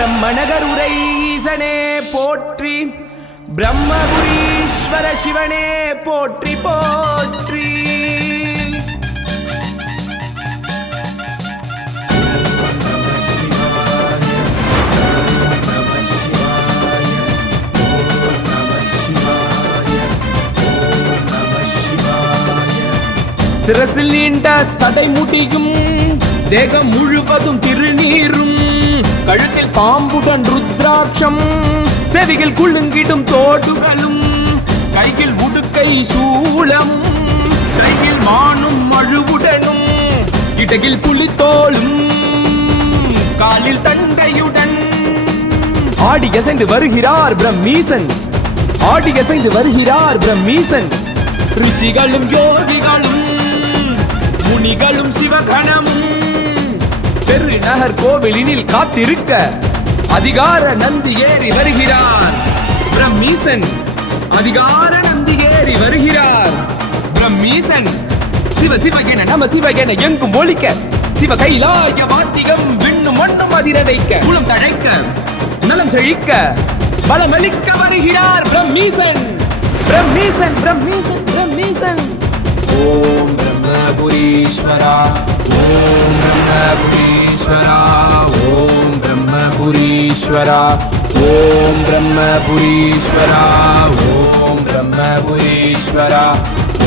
பிரம்மநகர் உரை ஈசனே போற்றி, பிரம்மபுரீஸ்வர சிவனே போற்றி போற்றி. சிரசில் நீண்ட சடை முடியும், தேகம் முழுவதும் திருநீரும், கழுத்தில் பாம்புடன் ருத்ராட்சம், செவிகள் குலுங்கிடும் தோடுகளும், கையில் உடுக்கை சூளம், கையில் மானும் மழுவுடனும், இடையில் புலித்தோளும், காலில் தண்டையுடன் ஆடி அசைந்து வருகிறார் பிரம்மீசன், ஆடி அசைந்து வருகிறார் பிரம்மீசன். ரிஷிகளும் யோகிகளும் முனிகளும் சிவகணமும் பெருநகர் கோவிலினில் காத்திருக்க அதிகார நந்தி ஏறி வருகிறார் பிரம்மீசன், அதிகார நந்தி ஏறி வருகிறார் பிரம்மீசன். சிவ சிவகென நம சிவகென எங்கும் ஒலிக்க, சிவ கைலாய வாத்தியம் விண்ணும் மண்ணும் அதிர வைக்க, குளம் தழைக்க நலம் செழிக்க பலமளிக்க வருகிறார் பிரம்மீசன், பிரம்மீசன் பிரம்மீசன் பிரம்மீசன். ஓம் பிரம்மபுரீஸ்வரா, ஓம் பிரம்மபுரீஸ்வரா, ஓம் பிரம்மபுரீஸ்வரா, ஓம் பிரம்மபுரீஸ்வரா, ஓம் பிரம்மபுரீஸ்வரா,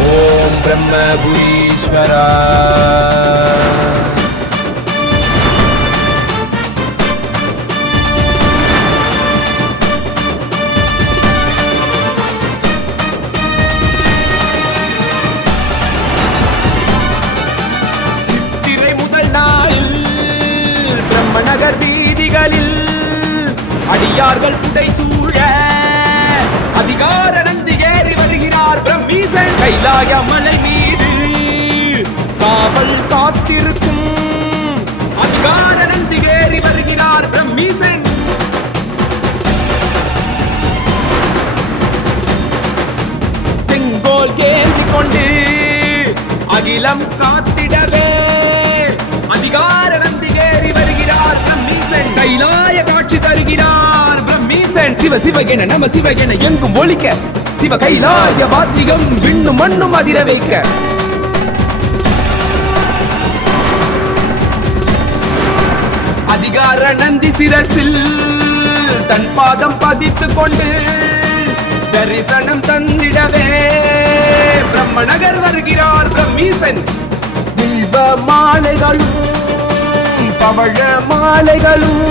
ஓம் பிரம்மபுரீஸ்வரா. பிரம்மநகர் வீதிகளில் அடியார்கள் புடை சூழ அதிகார நந்தி ஏறி வருகிறார் பிரம்மீசன். கைலாய மலை மீது காவல் காத்திருக்கும் அதிகார நந்தி ஏறி வருகிறார் பிரம்மீசன். செங்கோல் ஏந்தி கொண்டு அகிலம் காத்திடவே அதிகார நந்தி ஏறி வருகிறார் பிரம்மீசன். கைலாய காட்சி தருகிறார் பிரம்மீசன். சிவ சிவகென நம சிவகென எங்கும் ஒலிக்க, சிவ கைலாய வாத்தியம் விண்ணும் மண்ணும் அதிர வைக்க. அதிகார நந்தி சிரசில் தன் பாதம் பதித்துக் கொண்டு தரிசனம் தந்திடவே பிரம்மநகர் வருகிறார் பிரம்மீசன். வில்வ மாலைகளும் பவழ மாலைகளும்